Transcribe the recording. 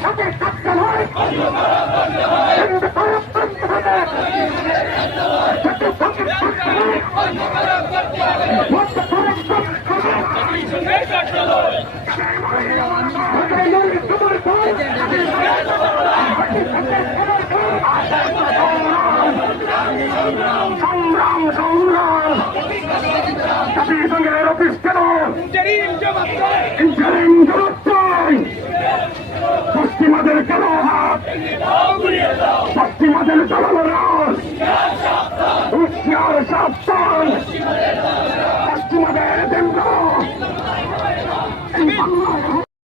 সাথে থাকতে হয় কিন্তু খারাপ করতে হবে যাতে সাথে থাকতে হয় মধ্যে খারাপ করতে হবে সংগ্রাম সংগ্রাম জাতিসংঘের অফিস কেন ইন্টারিম জবাব চাই পশ্চিমাদের কেন হাত পশ্চিমাদের চালানো রাজ হুঁশিয়ার সাবধান পশ্চিমাদের কেন্দ্র এই বাংলা